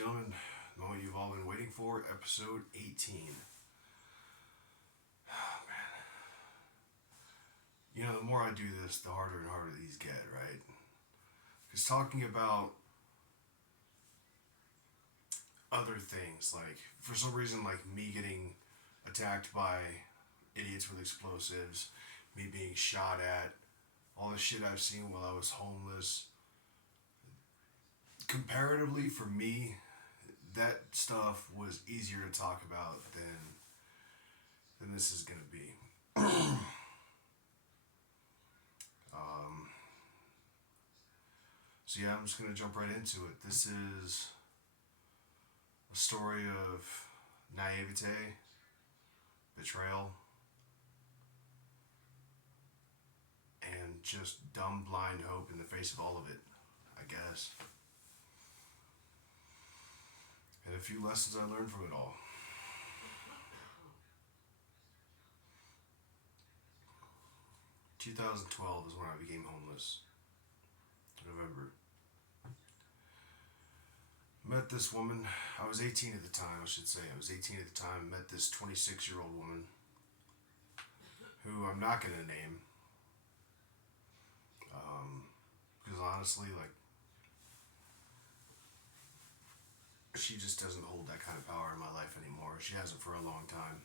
gentlemen, the moment you've all been waiting for, episode 18. Oh, man. You know, the more I do this, the harder and harder these get, right? Because talking about other things, like, for some reason, like me getting attacked by idiots with explosives, me being shot at, all the shit I've seen while I was homeless. Comparatively, for me, that stuff was easier to talk about than this is gonna be. So yeah, I'm just gonna jump right into it. This is a story of naivete, betrayal, and just dumb blind hope in the face of all of it, I guess. And a few lessons I learned from it all. (2012) is when I became homeless. November. Met this woman. I was 18 at the time, I should say. I was 18 at the time. Met this 26-year-old woman who I'm not going to name. Because honestly, like, she just doesn't hold that kind of power in my life anymore. She hasn't for a long time.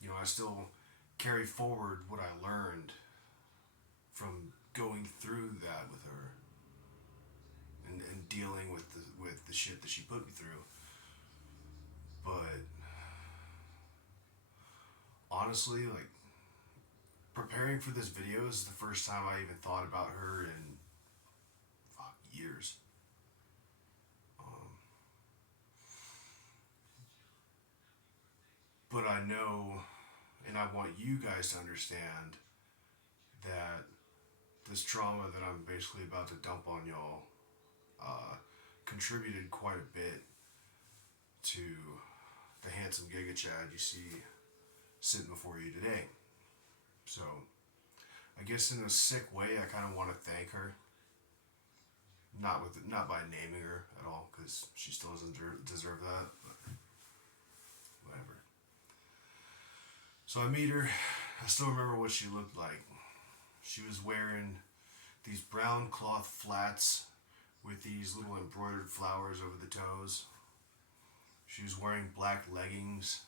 You know, I still carry forward what I learned from going through that with her and dealing with the shit that she put me through. But honestly, like, preparing for this video is the first time I even thought about her in years. But I know, and I want you guys to understand that this trauma that I'm basically about to dump on y'all contributed quite a bit to the handsome Giga Chad you see sitting before you today. So, I guess in a sick way, I kind of want to thank her. Not by naming her at all, because she still doesn't deserve that. But whatever. So I meet her. I still remember what she looked like. She was wearing these brown cloth flats with these little embroidered flowers over the toes. She was wearing black leggings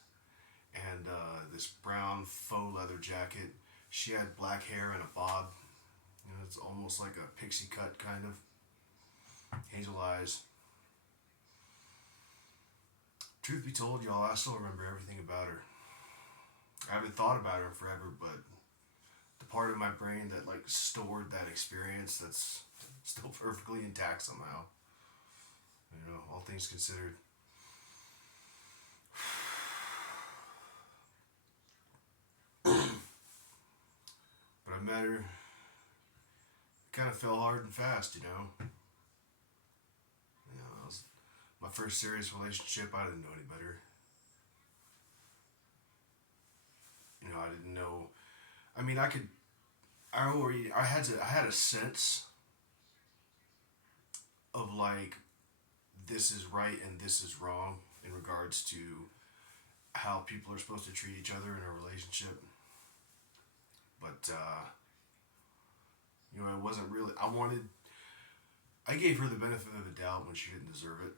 and this brown faux leather jacket. She had black hair and a bob. You know, it's almost like a pixie cut, kind of. Hazel eyes. Truth be told, y'all, I still remember everything about her. I haven't thought about her in forever, but the part of my brain that like stored that experience, that's still perfectly intact somehow. You know, all things considered. But I met her. It kind of fell hard and fast, you know. You know, that was my first serious relationship. I didn't know any better. You know, I didn't know. I mean, I had a sense of like, this is right and this is wrong in regards to how people are supposed to treat each other in a relationship. But, you know, it wasn't really, I gave her the benefit of the doubt when she didn't deserve it.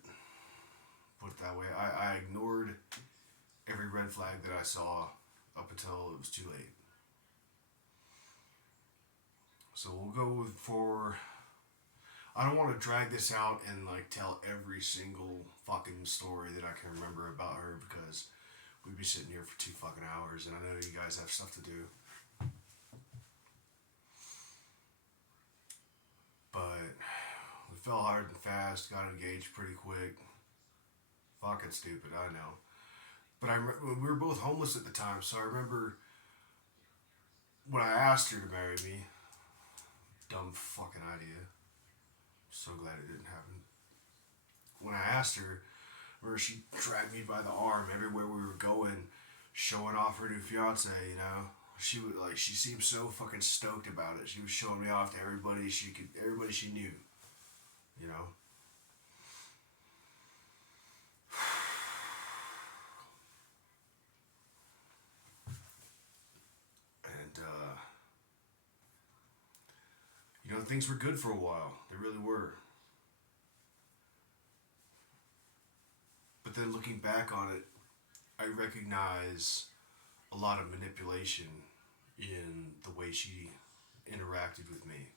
Put it that way. I ignored every red flag that I saw up until it was too late. So we'll go for, I don't want to drag this out and like tell every single fucking story that I can remember about her, because we'd be sitting here for 2 fucking hours, and I know you guys have stuff to do. But we fell hard and fast, got engaged pretty quick. Fucking stupid, I know. But we were both homeless at the time, so I remember when I asked her to marry me. Dumb fucking idea. So glad it didn't happen. When I asked her, she dragged me by the arm everywhere we were going, showing off her new fiance, you know. She seemed so fucking stoked about it. She was showing me off to everybody she knew, you know. things were good for a while. They really were. But then looking back on it, I recognize a lot of manipulation in the way she interacted with me.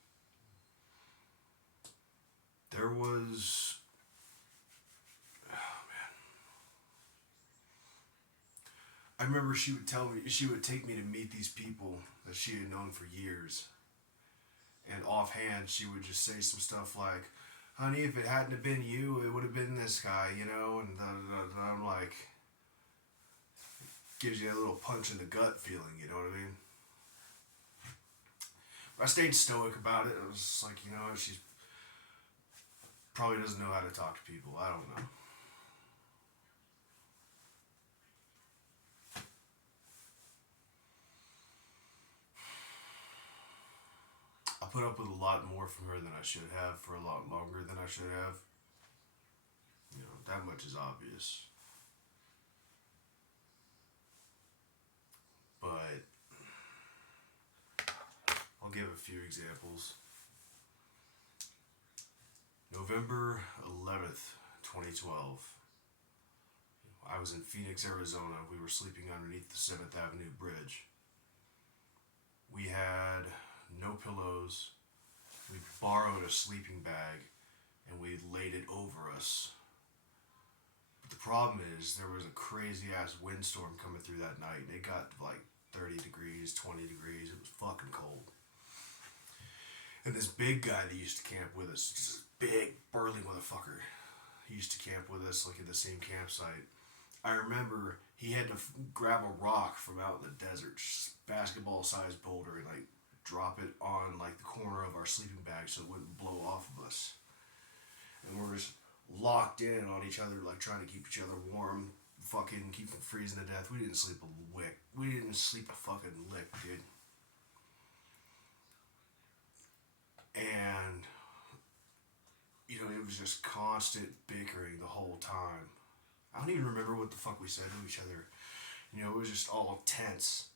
There was, oh man, I remember she would take me to meet these people that she had known for years, and offhand she would just say some stuff like, honey, if it hadn't have been you, it would have been this guy, and I'm like, gives you a little punch in the gut feeling, you know what I mean? I stayed stoic about it. I was just like, she probably doesn't know how to talk to people. I don't know. I put up with a lot more from her than I should have for a lot longer than I should have. That much is obvious. But I'll give a few examples. November 11th, 2012. I was in Phoenix, Arizona. We were sleeping underneath the 7th Avenue Bridge. We had no pillows. We borrowed a sleeping bag and we laid it over us. But the problem is there was a crazy ass windstorm coming through that night, and it got like 30 degrees, 20 degrees. It was fucking cold. And this big guy that used to camp with us, just a big, burly motherfucker, he used to camp with us like in the same campsite. I remember he had to grab a rock from out in the desert, just basketball-sized boulder, and like drop it on like the corner of our sleeping bag so it wouldn't blow off of us. And we're just locked in on each other, like trying to keep each other warm, fucking keep from freezing to death. We didn't sleep a lick. We didn't sleep a fucking lick, dude. And it was just constant bickering the whole time. I don't even remember what the fuck we said to each other. It was just all tense.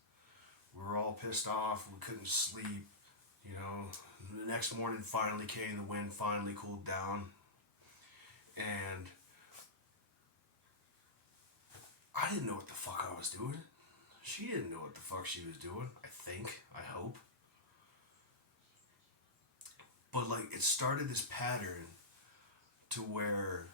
We were all pissed off. We couldn't sleep. The next morning finally came. The wind finally cooled down. And I didn't know what the fuck I was doing. She didn't know what the fuck she was doing. I hope. But like, it started this pattern to where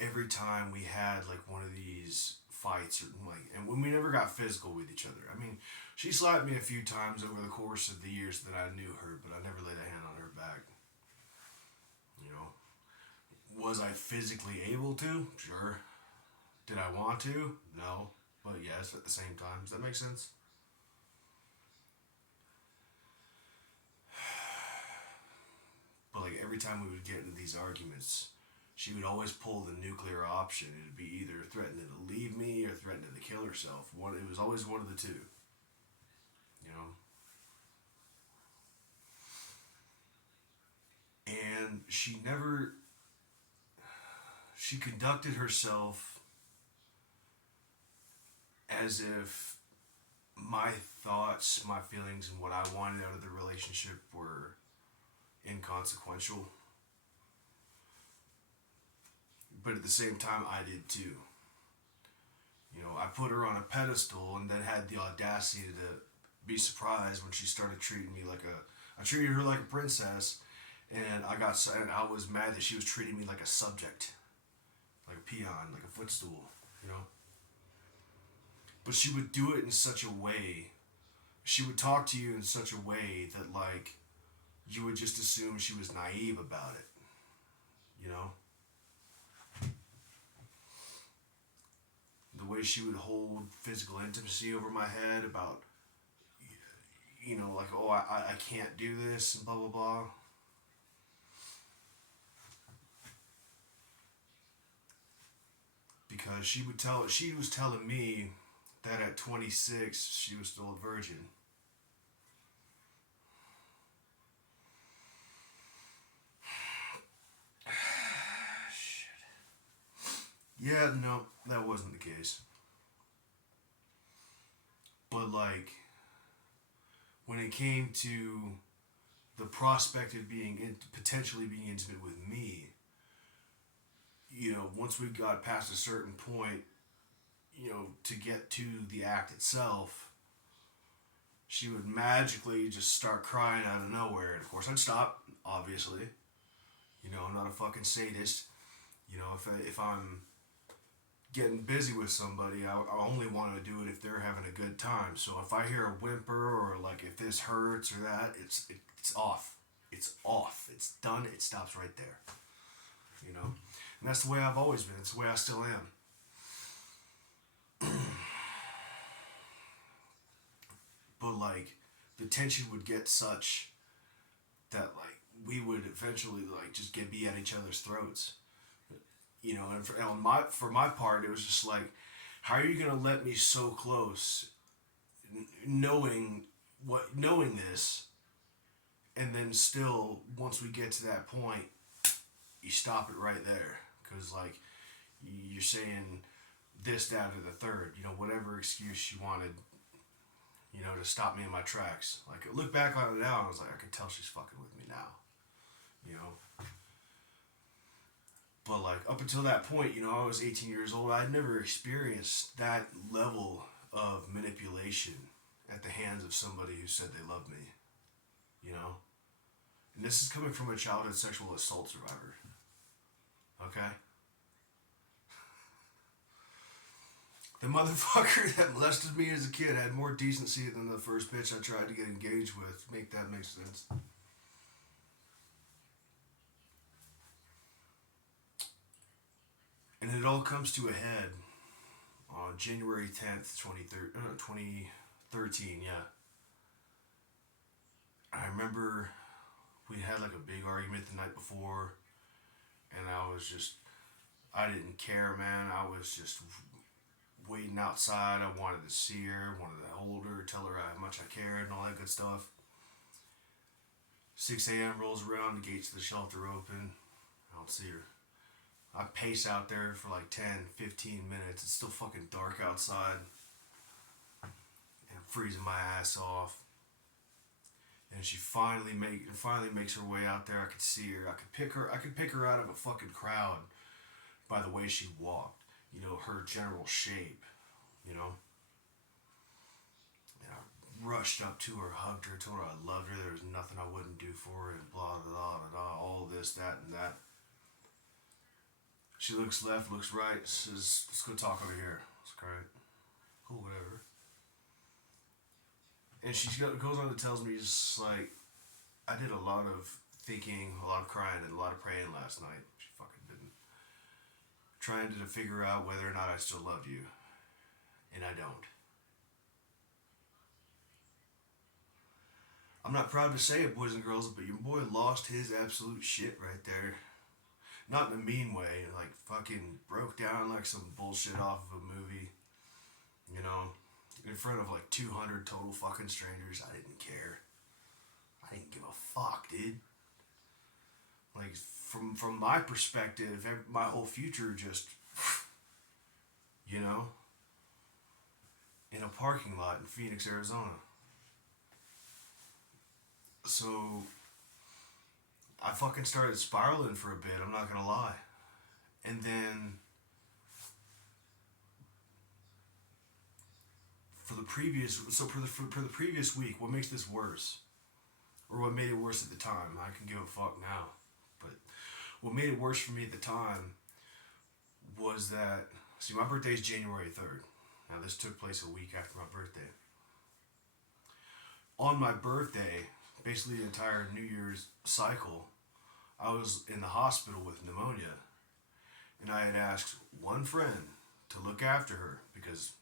every time we had like one of these fights, and when we never got physical with each other. I mean, she slapped me a few times over the course of the years that I knew her, but I never laid a hand on her back. Was I physically able to? Sure. Did I want to? No. But yes, at the same time. Does that make sense? But like every time we would get into these arguments, she would always pull the nuclear option. It would be either threatening to leave me or threatening to kill herself. It was always one of the two. And she conducted herself as if my thoughts, my feelings, and what I wanted out of the relationship were inconsequential. But at the same time, I did too. I put her on a pedestal and then had the audacity to be surprised when she started treating me I treated her like a princess, and I was mad that she was treating me like a subject, like a peon, like a footstool, But she would do it in such a way, she would talk to you in such a way that like, you would just assume she was naive about it, The way she would hold physical intimacy over my head about, like, oh, I can't do this, and blah, blah, blah. Because she was telling me that at 26, she was still a virgin. Yeah, no, that wasn't the case. But like, when it came to the prospect of potentially being intimate with me, once we got past a certain point, to get to the act itself, she would magically just start crying out of nowhere. And of course, I'd stop, obviously. I'm not a fucking sadist. If I'm getting busy with somebody, I only want to do it if they're having a good time. So if I hear a whimper or like if this hurts or that, it's off. It's off. It's done. It stops right there. And that's the way I've always been. It's the way I still am. But like the tension would get such that like we would eventually like just be at each other's throats. And for my part, it was just like, how are you gonna let me so close, knowing this, and then still once we get to that point, you stop it right there, because like you're saying this, that, or the third, whatever excuse you wanted, to stop me in my tracks. Like I look back on it now, and I was like, I could tell she's fucking with me now, But like up until that point, I was 18 years old. I'd never experienced that level of manipulation at the hands of somebody who said they loved me. And this is coming from a childhood sexual assault survivor. Okay? The motherfucker that molested me as a kid had more decency than the first bitch I tried to get engaged with. Make that make sense. And it all comes to a head on January 10th, 2013, yeah. I remember we had like a big argument the night before, and I didn't care, man. I was just waiting outside. I wanted to see her, wanted to hold her, tell her how much I cared and all that good stuff. 6 a.m. rolls around, the gates of the shelter open. I don't see her. I pace out there for like 10, 15 minutes. It's still fucking dark outside. And I'm freezing my ass off. And she finally makes her way out there. I could see her. I could pick her out of a fucking crowd by the way she walked. Her general shape. And I rushed up to her, hugged her, told her I loved her. There was nothing I wouldn't do for her, and blah, blah, blah, blah, all this, that, and that. She looks left, looks right, says, let's go talk over here. It's great. Cool, whatever. And she goes on and tells me, just like, I did a lot of thinking, a lot of crying, and a lot of praying last night. She fucking didn't. Trying to figure out whether or not I still love you. And I don't. I'm not proud to say it, boys and girls, but your boy lost his absolute shit right there. Not in a mean way, like fucking broke down like some bullshit off of a movie. In front of like 200 total fucking strangers. I didn't care. I didn't give a fuck, dude. Like from my perspective, my whole future just, in a parking lot in Phoenix, Arizona. So I fucking started spiraling for a bit, I'm not gonna lie. And then for the previous week, what makes this worse, or what made it worse at the time, I can give a fuck now, but what made it worse for me at the time was that, see, my birthday is January 3rd. Now this took place a week after my birthday. On my birthday, basically the entire New Year's cycle, I was in the hospital with pneumonia, and I had asked one friend to look after her, because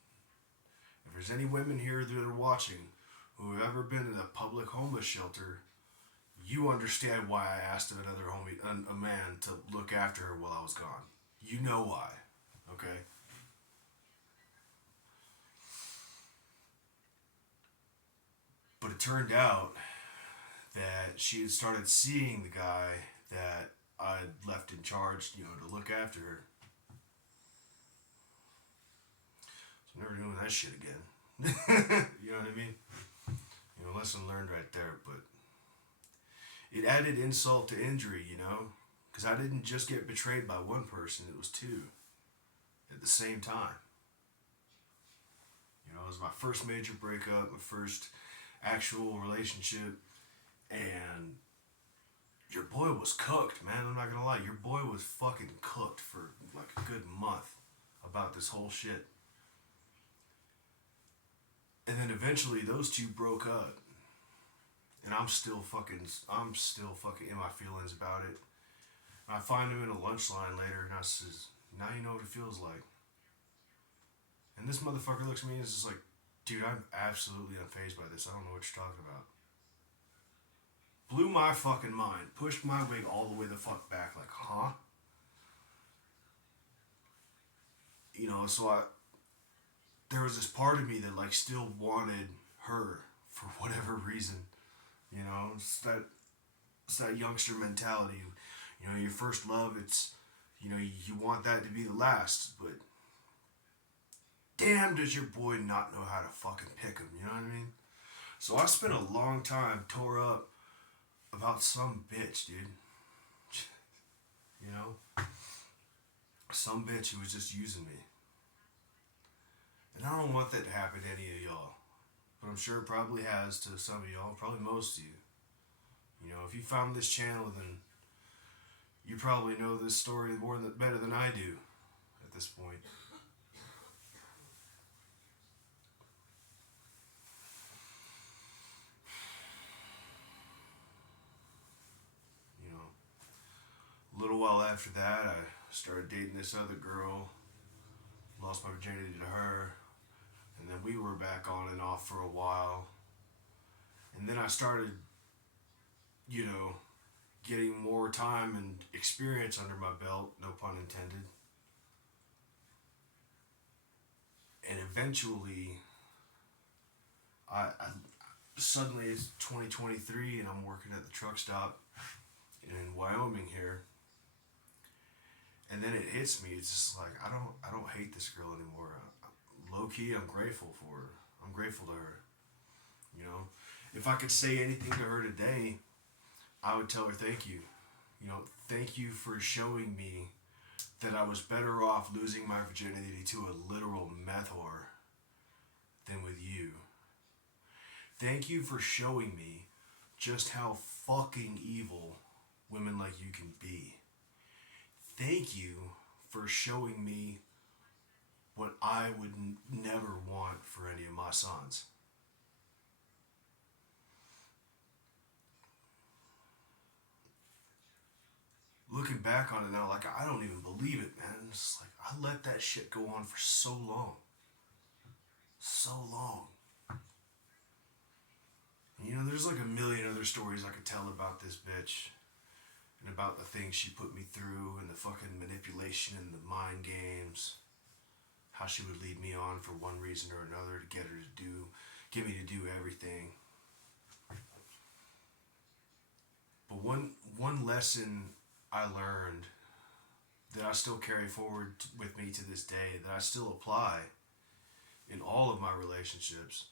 if there's any women here that are watching who have ever been in a public homeless shelter, you understand why I asked a man to look after her while I was gone. You know why, okay? But it turned out that she had started seeing the guy that I'd left in charge, to look after her. So I'm never doing that shit again. You know what I mean? Lesson learned right there. But it added insult to injury, you know? Because I didn't just get betrayed by one person, it was two at the same time. You know, it was my first major breakup, my first actual relationship, and your boy was cooked, man. I'm not gonna lie. Your boy was fucking cooked for like a good month about this whole shit. And then eventually those two broke up. And I'm still fucking in my feelings about it. And I find him in a lunch line later and I says, now you know what it feels like. And this motherfucker looks at me and is just like, dude, I'm absolutely unfazed by this. I don't know what you're talking about. Blew my fucking mind. Pushed my wig all the way the fuck back. Like, huh? You know, there was this part of me that like still wanted her for whatever reason. You know, it's that youngster mentality. You know, your first love, it's, you know, you want that to be the last, but damn does your boy not know how to fucking pick him, you know what I mean? So I spent a long time tore up about some bitch, dude. You know? Some bitch who was just using me. And I don't want that to happen to any of y'all. But I'm sure it probably has to some of y'all, probably most of you. You know, if you found this channel, then you probably know this story better than I do at this point. You know, a little while after that, I started dating this other girl, lost my virginity to her, and then we were back on and off for a while. And then I started, you know, getting more time and experience under my belt, no pun intended. And eventually, I suddenly it's 2023 and I'm working at the truck stop in Wyoming here. And then it hits me. It's just like I don't hate this girl anymore. Low key, I'm grateful for her. I'm grateful to her. You know, if I could say anything to her today, I would tell her thank you. You know, thank you for showing me that I was better off losing my virginity to a literal meth whore than with you. Thank you for showing me just how fucking evil women like you can be. Thank you for showing me what I would never want for any of my sons. Looking back on it now, like, I don't even believe it, man. It's like, I let that shit go on for so long. So long. And, you know, there's like a million other stories I could tell about this bitch. And about the things she put me through, and the fucking manipulation and the mind games. How she would lead me on for one reason or another to get me to do everything. But one lesson I learned that I still carry forward with me to this day, that I still apply in all of my relationships,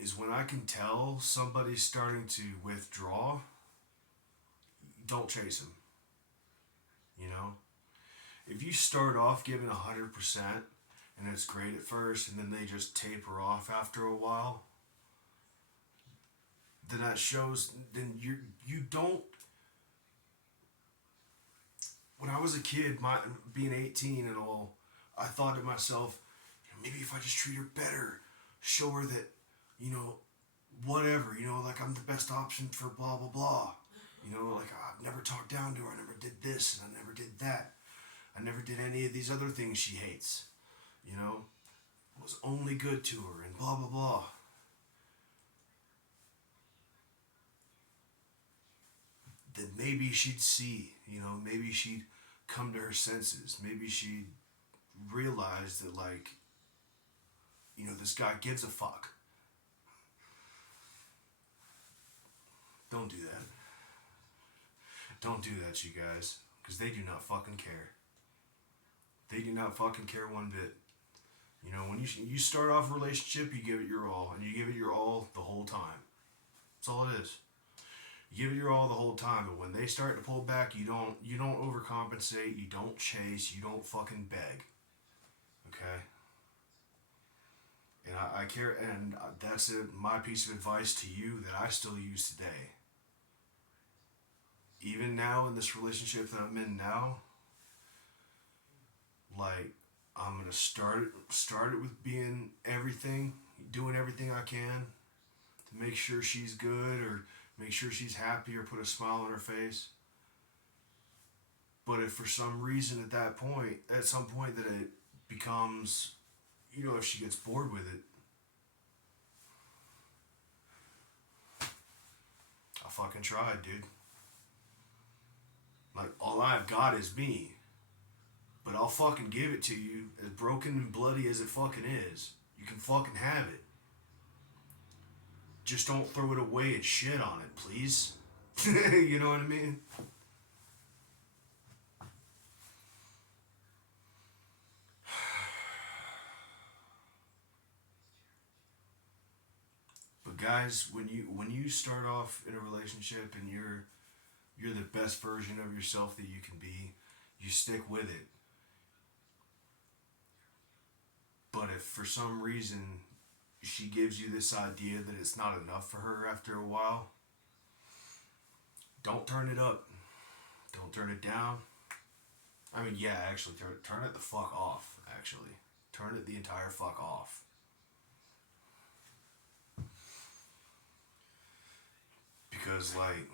is when I can tell somebody's starting to withdraw, don't chase them. You know? If you start off giving 100% and it's great at first and then they just taper off after a while, then that shows, then you don't. When I was a kid, being 18 and all, I thought to myself, maybe if I just treat her better, show her that, you know, whatever, you know, like I'm the best option for blah, blah, blah. You know, like I've never talked down to her, I never did this and I never did that. I never did any of these other things she hates. You know, I was only good to her and blah, blah, blah. Then maybe she'd see, you know, maybe she'd come to her senses. Maybe she'd realize that, like, you know, this guy gives a fuck. Don't do that. Don't do that, you guys. Because they do not fucking care. They do not fucking care one bit. You know, when you start off a relationship, you give it your all. And you give it your all the whole time. That's all it is. You give it your all the whole time, but when they start to pull back, you don't overcompensate, you don't chase, you don't fucking beg. Okay? And I care, and that's my piece of advice to you that I still use today. Even now in this relationship that I'm in now, like, I'm gonna start it with being everything, doing everything I can to make sure she's good or make sure she's happy or put a smile on her face. But if for some reason at some point that it becomes, if she gets bored with it, I fucking tried, dude. Like, all I've got is me. But I'll fucking give it to you, as broken and bloody as it fucking is. You can fucking have it. Just don't throw it away and shit on it, please. You know what I mean? But guys, when you start off in a relationship and you're the best version of yourself that you can be, you stick with it. But if for some reason she gives you this idea that it's not enough for her after a while, don't turn it up. Don't turn it down. I mean, yeah, actually, turn it the fuck off, actually. Turn it the entire fuck off. Because, like,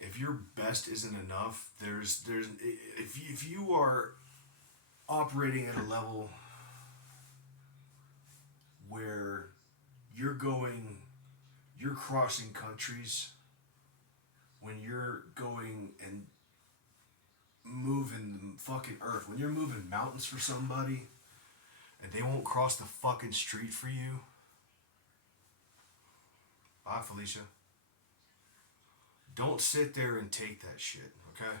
if your best isn't enough, if you are operating at a level where you're crossing countries, when you're going and moving the fucking earth, when you're moving mountains for somebody and they won't cross the fucking street for you, bye, Felicia. Don't sit there and take that shit, okay?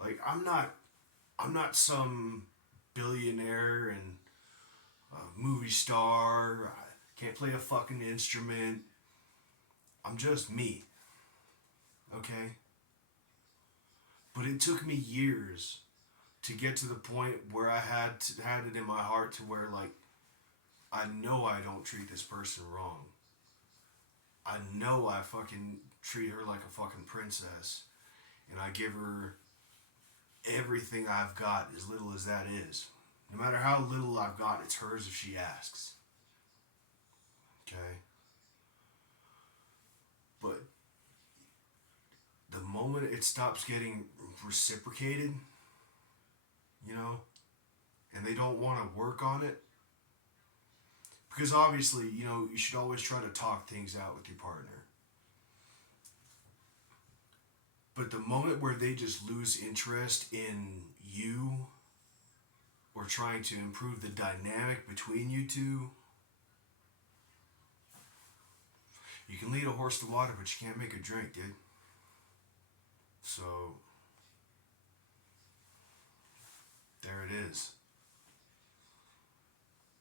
Like, I'm not some billionaire and movie star. I can't play a fucking instrument. I'm just me, okay? But it took me years to get to the point where I had it in my heart to where, like, I know I don't treat this person wrong. I know I fucking treat her like a fucking princess. And I give her everything I've got, as little as that is. No matter how little I've got, it's hers if she asks. Okay? But the moment it stops getting reciprocated, and they don't want to work on it, because obviously, you should always try to talk things out with your partner. But the moment where they just lose interest in you or trying to improve the dynamic between you two, you can lead a horse to water, but you can't make it drink, dude. So, there it is.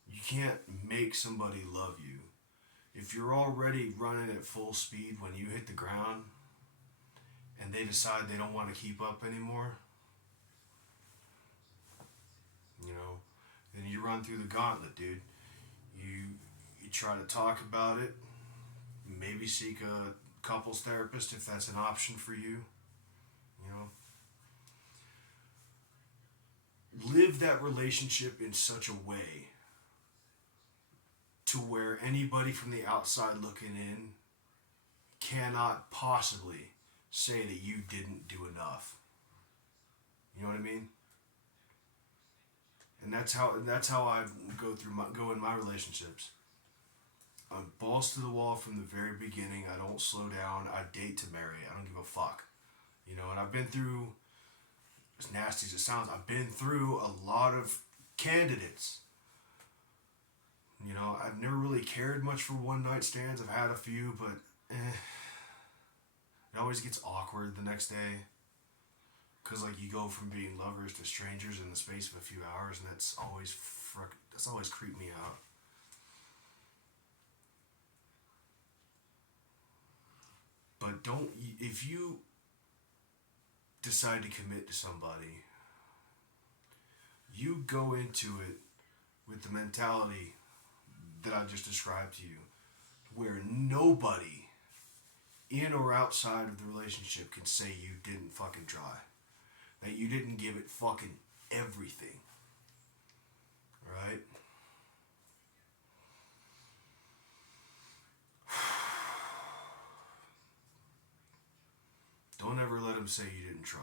You can't make somebody love you. If you're already running at full speed when you hit the ground and they decide they don't want to keep up anymore, then you run through the gauntlet, dude. You try to talk about it, maybe seek a couples therapist if that's an option for you. Live that relationship in such a way to where anybody from the outside looking in cannot possibly say that you didn't do enough. You know what I mean? And that's how I go in my relationships. I'm balls to the wall from the very beginning. I don't slow down. I date to marry. I don't give a fuck. And I've been through, as nasty as it sounds, I've been through a lot of candidates. I've never really cared much for one night stands. I've had a few, but it always gets awkward the next day. Because, like, you go from being lovers to strangers in the space of a few hours, and that's always creeped me out. But don't, if you decide to commit to somebody, you go into it with the mentality that I just described to you, where nobody in or outside of the relationship can say you didn't fucking try. That you didn't give it fucking everything. Right? Don't ever let them say you didn't try.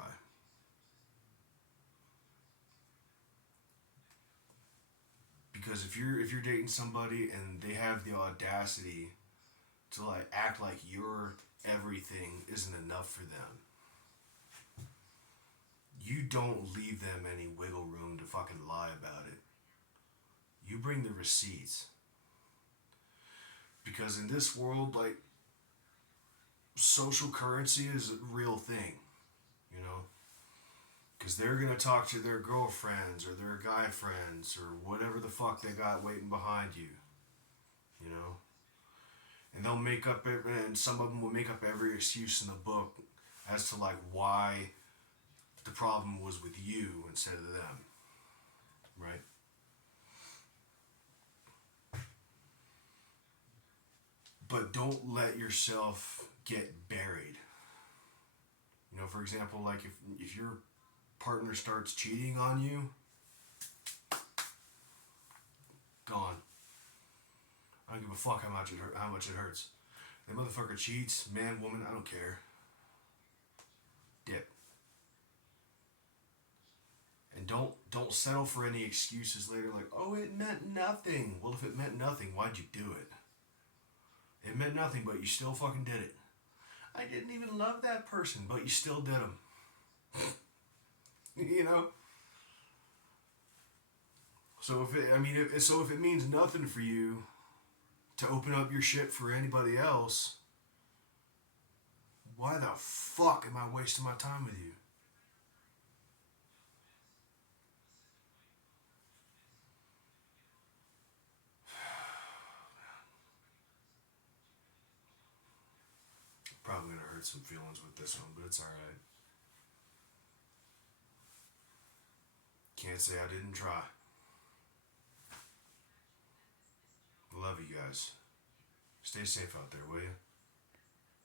Because if you're dating somebody and they have the audacity to like act like your everything isn't enough for them, you don't leave them any wiggle room to fucking lie about it. You bring the receipts. Because in this world, like, social currency is a real thing, you know? Because they're going to talk to their girlfriends or their guy friends or whatever the fuck they got waiting behind you, you know? And they'll make up, and some of them will make up every excuse in the book as to, like, why the problem was with you instead of them, right? But don't let yourself get buried. You know, for example, like if your partner starts cheating on you, gone. I don't give a fuck how much it hurts. That motherfucker cheats, man, woman, I don't care. Dip. And don't settle for any excuses later like, oh, it meant nothing. Well, if it meant nothing, why'd you do it? It meant nothing, but you still fucking did it. I didn't even love that person, but you still did them. You know? So if it means nothing for you to open up your shit for anybody else, why the fuck am I wasting my time with you? Probably gonna hurt some feelings with this one, but it's alright. Can't say I didn't try. Love you guys. Stay safe out there, will you?